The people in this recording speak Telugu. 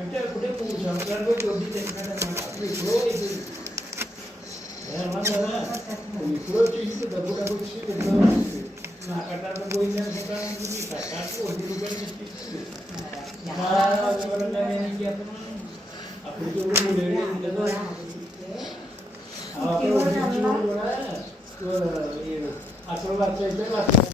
అంటే అప్పుడే 3 సంవత్సరాలు వడ్డీ తెచ్చినాడన్నమాట. అప్పుడు ఇప్పుడు ఇప్పుడు వచ్చి డబ్బు వచ్చి నా కట్టాలకు పోయింది అనుకుంటాను. ఈ కట్టాలకు వడ్డీ రూపాయలు ఇస్తుంది. నేను ఇంకేస్తున్నాను అప్పటికి కూడా 3 ఏళ్ళు కదా కూడా అసలు ఖర్చు అయితే